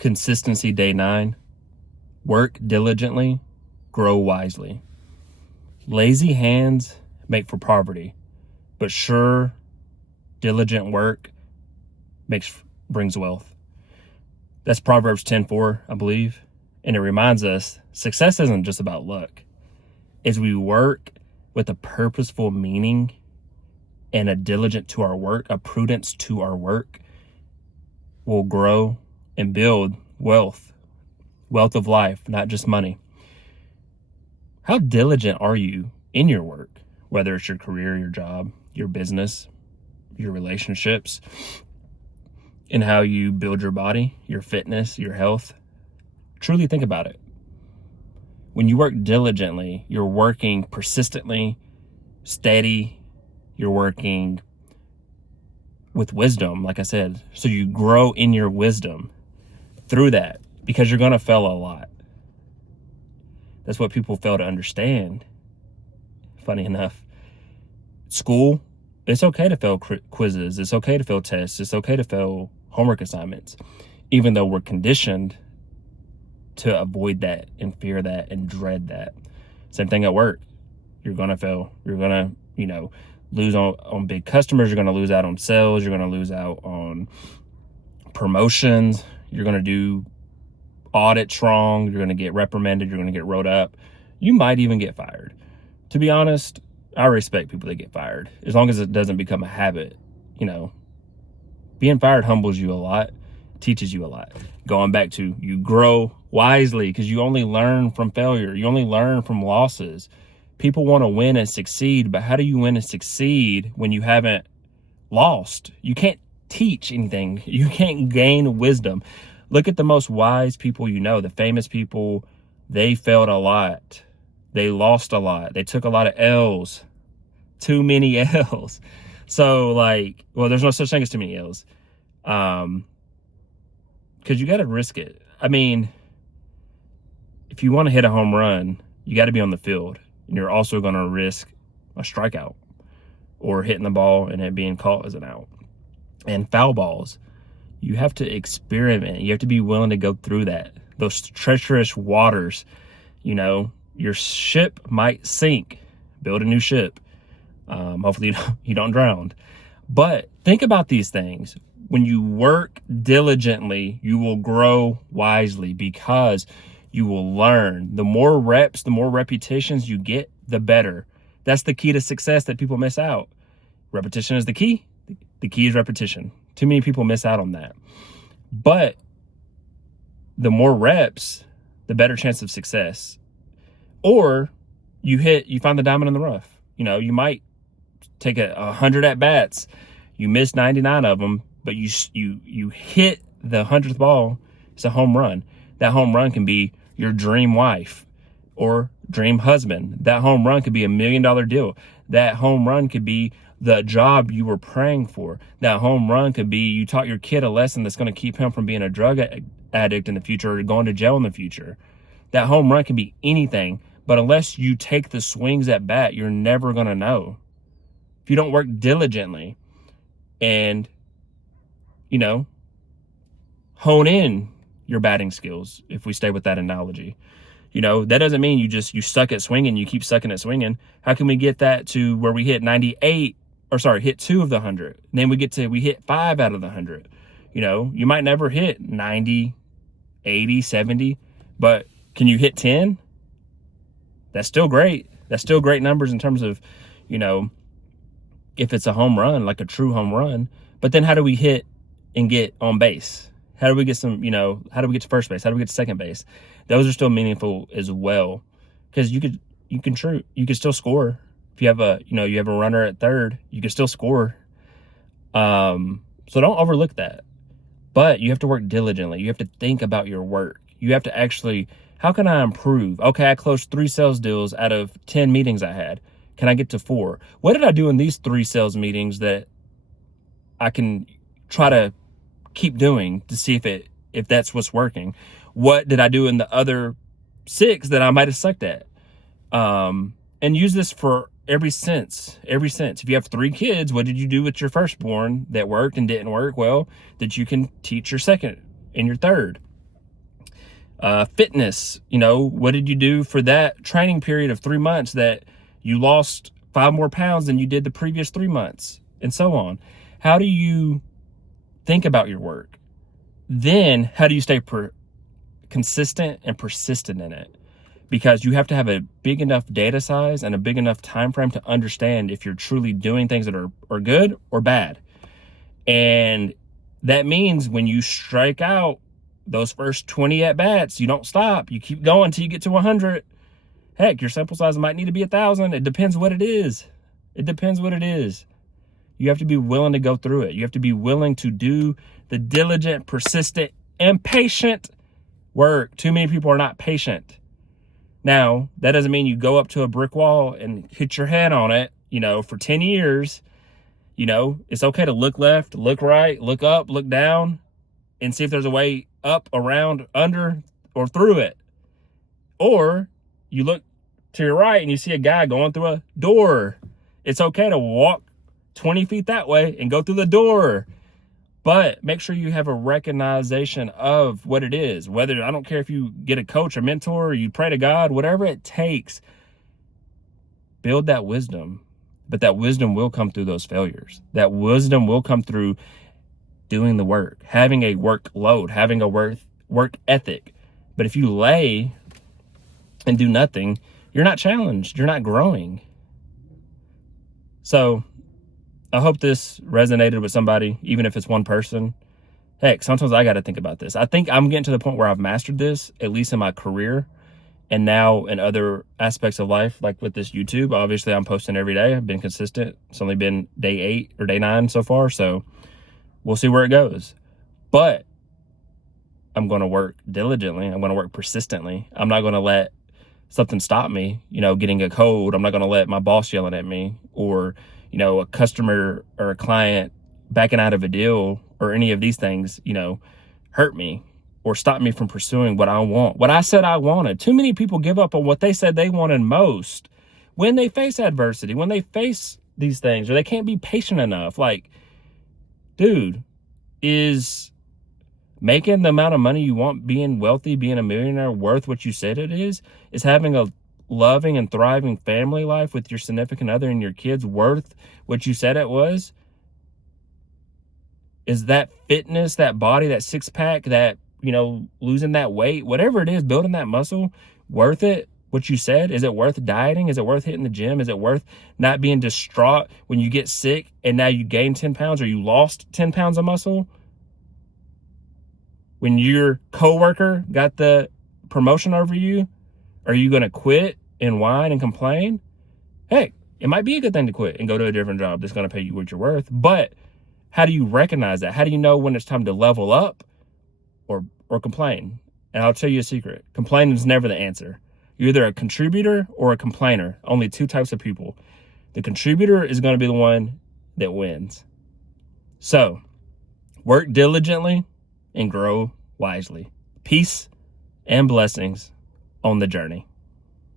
Consistency, day 9. Work diligently, grow wisely. Lazy hands make for poverty, but sure, diligent work brings wealth. That's Proverbs 10:4, I believe. And it reminds us success isn't just about luck. As we work with a purposeful meaning and a diligence to our work, a prudence to our work, we'll grow and build wealth of life, not just money. How diligent are you in your work, whether it's your career, your job, your business, your relationships, and how you build your body, your fitness, your health? Truly think about it. When you work diligently, you're working persistently, steady, you're working with wisdom, like I said. So you grow in your wisdom through that, because you're going to fail a lot. That's what people fail to understand. Funny enough, school, it's okay to fail quizzes. It's okay to fail tests. It's okay to fail homework assignments, even though we're conditioned to avoid that and fear that and dread that. Same thing at work. You're going to fail. You're going to, lose on big customers. You're going to lose out on sales. You're going to lose out on promotions. You're going to do audits wrong. You're going to get reprimanded. You're going to get wrote up. You might even get fired. To be honest, I respect people that get fired, as long as it doesn't become a habit. Being fired humbles you a lot, teaches you a lot. Going back to, you grow wisely because you only learn from failure. You only learn from losses. People want to win and succeed, but how do you win and succeed when you haven't lost? You can't teach anything. You can't gain wisdom. Look at the most wise people the famous people. They failed a lot. They lost a lot. They took a lot of L's. Too many L's. So there's no such thing as too many L's. Because you got to risk it. I mean, if you want to hit a home run, you got to be on the field. And you're also going to risk a strikeout or hitting the ball and it being caught as an out. And foul balls, you have to experiment. You have to be willing to go through that. Those treacherous waters, your ship might sink. Build a new ship. Hopefully you don't drown. But think about these things. When you work diligently, you will grow wisely because you will learn. The more reps, the more repetitions you get, the better. That's the key to success that people miss out. Repetition is the key. The key is repetition. Too many people miss out on that. But the more reps, the better chance of success. Or you find the diamond in the rough. You might take 100 at bats. You miss 99 of them, but you hit the 100th ball. It's a home run. That home run can be your dream wife or dream husband. That home run could be $1 million deal. That home run could be the job you were praying for. That home run could be you taught your kid a lesson that's going to keep him from being a drug addict in the future or going to jail in the future. That home run can be anything, but unless you take the swings at bat, you're never going to know. If you don't work diligently and, hone in your batting skills, if we stay with that analogy, that doesn't mean you suck at swinging, you keep sucking at swinging. How can we get that to where we hit hit 2 of the 100? Then we hit 5 out of the 100. You might never hit 90, 80, 70, but can you hit 10? That's still great. That's still great numbers in terms of, if it's a home run, like a true home run. But then how do we hit and get on base? How do we get how do we get to first base? How do we get to second base? Those are still meaningful as well. Because you could still score. If you have a runner at third, you can still score. So don't overlook that. But you have to work diligently. You have to think about your work. You have to actually, how can I improve? Okay, I closed 3 sales deals out of 10 meetings I had. Can I get to 4? What did I do in these 3 sales meetings that I can try to keep doing to see if that's what's working? What did I do in the other 6 that I might have sucked at? And use this for every sense. If you have 3 kids, what did you do with your firstborn that worked and didn't work? Well, that you can teach your second and your third. Fitness, what did you do for that training period of 3 months that you lost 5 more pounds than you did the previous 3 months, and so on? How do you think about your work? Then how do you stay consistent and persistent in it? Because you have to have a big enough data size and a big enough time frame to understand if you're truly doing things that are good or bad. And that means when you strike out those first 20 at bats, you don't stop. You keep going until you get to 100. Heck, your sample size might need to be 1,000. It depends what it is. It depends what it is. You have to be willing to go through it. You have to be willing to do the diligent, persistent, and patient work. Too many people are not patient. Now, that doesn't mean you go up to a brick wall and hit your head on it, for 10 years. It's okay to look left, look right, look up, look down, and see if there's a way up, around, under, or through it. Or you look to your right and you see a guy going through a door. It's okay to walk 20 feet that way and go through the door. But make sure you have a recognition of what it is. Whether, I don't care if you get a coach, a mentor, or you pray to God, whatever it takes, build that wisdom. But that wisdom will come through those failures. That wisdom will come through doing the work, having a workload, having a work ethic. But if you lay and do nothing, you're not challenged. You're not growing. So I hope this resonated with somebody, even if it's one person. Heck, sometimes I got to think about this. I think I'm getting to the point where I've mastered this, at least in my career. And now in other aspects of life, like with this YouTube, obviously I'm posting every day. I've been consistent. It's only been day 8 or day 9 so far. So we'll see where it goes. But I'm going to work diligently. I'm going to work persistently. I'm not going to let something stop me, getting a code. I'm not going to let my boss yelling at me, or, a customer or a client backing out of a deal, or any of these things, hurt me or stop me from pursuing what I want, what I said I wanted. Too many people give up on what they said they wanted most when they face adversity, when they face these things, or they can't be patient enough. Like, dude, is making the amount of money you want, being wealthy, being a millionaire, worth what you said it is? Is having a loving and thriving family life with your significant other and your kids worth what you said it was? Is that fitness, that body, that six-pack, that, losing that weight, whatever it is, building that muscle, worth it? What you said? Is it worth dieting? Is it worth hitting the gym? Is it worth not being distraught when you get sick and now you gain 10 pounds or you lost 10 pounds of muscle? When your coworker got the promotion over you, are you going to quit and whine and complain? Heck, it might be a good thing to quit and go to a different job that's going to pay you what you're worth. But how do you recognize that? How do you know when it's time to level up or complain? And I'll tell you a secret. Complaining is never the answer. You're either a contributor or a complainer. Only 2 types of people. The contributor is going to be the one that wins. So, work diligently and grow wisely. Peace and blessings on the journey.